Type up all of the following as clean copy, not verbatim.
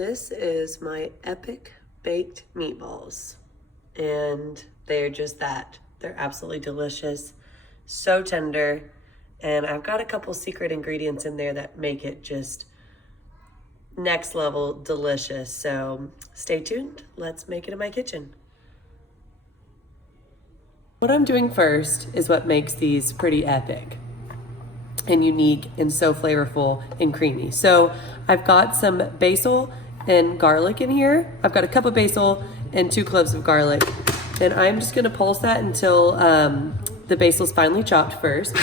This is my epic baked meatballs, and they're just that. They're absolutely delicious, so tender, and I've got a couple secret ingredients in there that make it just next level delicious. So stay tuned, let's make it in my kitchen. What I'm doing first is what makes these pretty epic and unique and so flavorful and creamy. So I've got some basil and garlic in here. I've got a cup of basil and 2 cloves of garlic. And I'm just gonna pulse that until the basil's finely chopped first.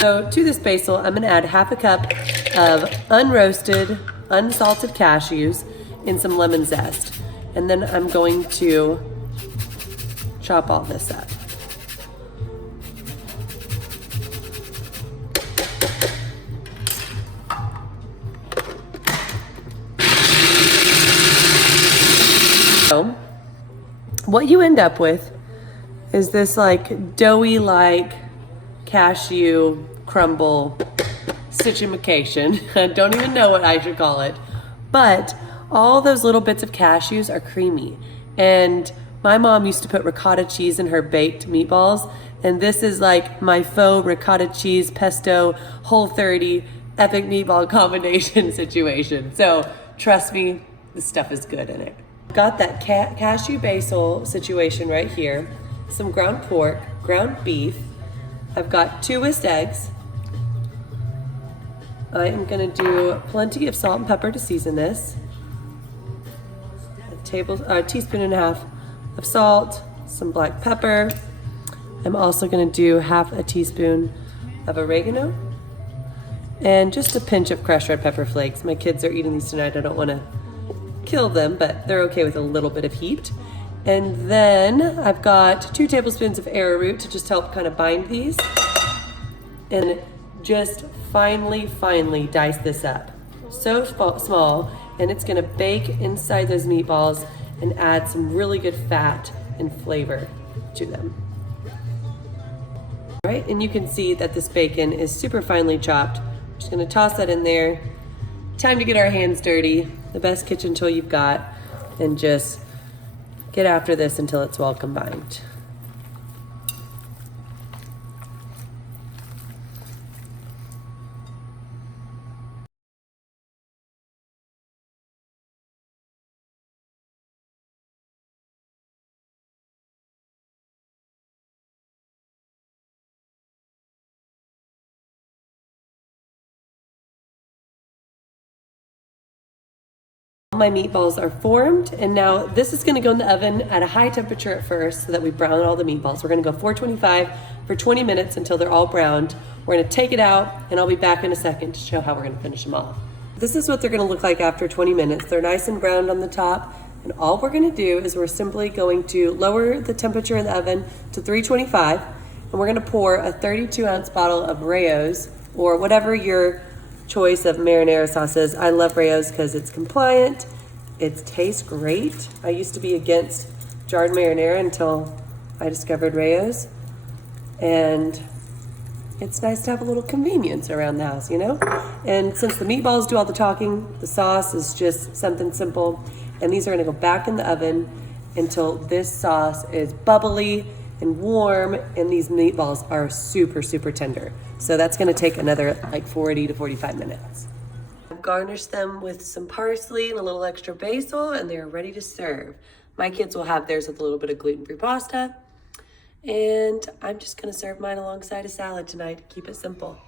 So to this basil, I'm gonna add half a cup of unroasted, unsalted cashews and some lemon zest. And then I'm going to chop all this up. So what you end up with is this like doughy like cashew crumble situation. I don't even know what I should call it, but all those little bits of cashews are creamy. And my mom used to put ricotta cheese in her baked meatballs, and this is like my faux ricotta cheese pesto WHOLE30 epic meatball combination situation. So trust me, this stuff is good in it. Got that cashew basil situation right here, some ground pork, ground beef. I've got 2 whisked eggs. I am gonna do plenty of salt and pepper to season this. A teaspoon and a half of salt, some black pepper. I'm also gonna do half a teaspoon of oregano and just a pinch of crushed red pepper flakes. My kids are eating these tonight. I don't wanna kill them, but they're okay with a little bit of heat. And then I've got 2 tablespoons of arrowroot to just help kind of bind these. And just finely dice this up. So small, and it's gonna bake inside those meatballs and add some really good fat and flavor to them. All right, and you can see that this bacon is super finely chopped. Just gonna toss that in there. Time to get our hands dirty, the best kitchen tool you've got, and just get after this until it's well combined. My meatballs are formed, and now this is gonna go in the oven at a high temperature at first so that we brown all the meatballs. We're gonna go 425 for 20 minutes until they're all browned. We're gonna take it out, and I'll be back in a second to show how we're gonna finish them off. This is what they're gonna look like after 20 minutes. They're nice and browned on the top, and all we're gonna do is we're simply going to lower the temperature in the oven to 325, and we're gonna pour a 32-ounce bottle of Rao's, or whatever your choice of marinara sauce is. I love Rao's because it's compliant, it tastes great. I used to be against jarred marinara until I discovered Rao's, and it's nice to have a little convenience around the house, you know? And since the meatballs do all the talking, the sauce is just something simple, and these are gonna go back in the oven until this sauce is bubbly and warm, and these meatballs are super tender. So that's gonna take another like 40 to 45 minutes. I've garnished them with some parsley and a little extra basil, and they're ready to serve. My kids will have theirs with a little bit of gluten-free pasta, and I'm just gonna serve mine alongside a salad tonight to keep it simple.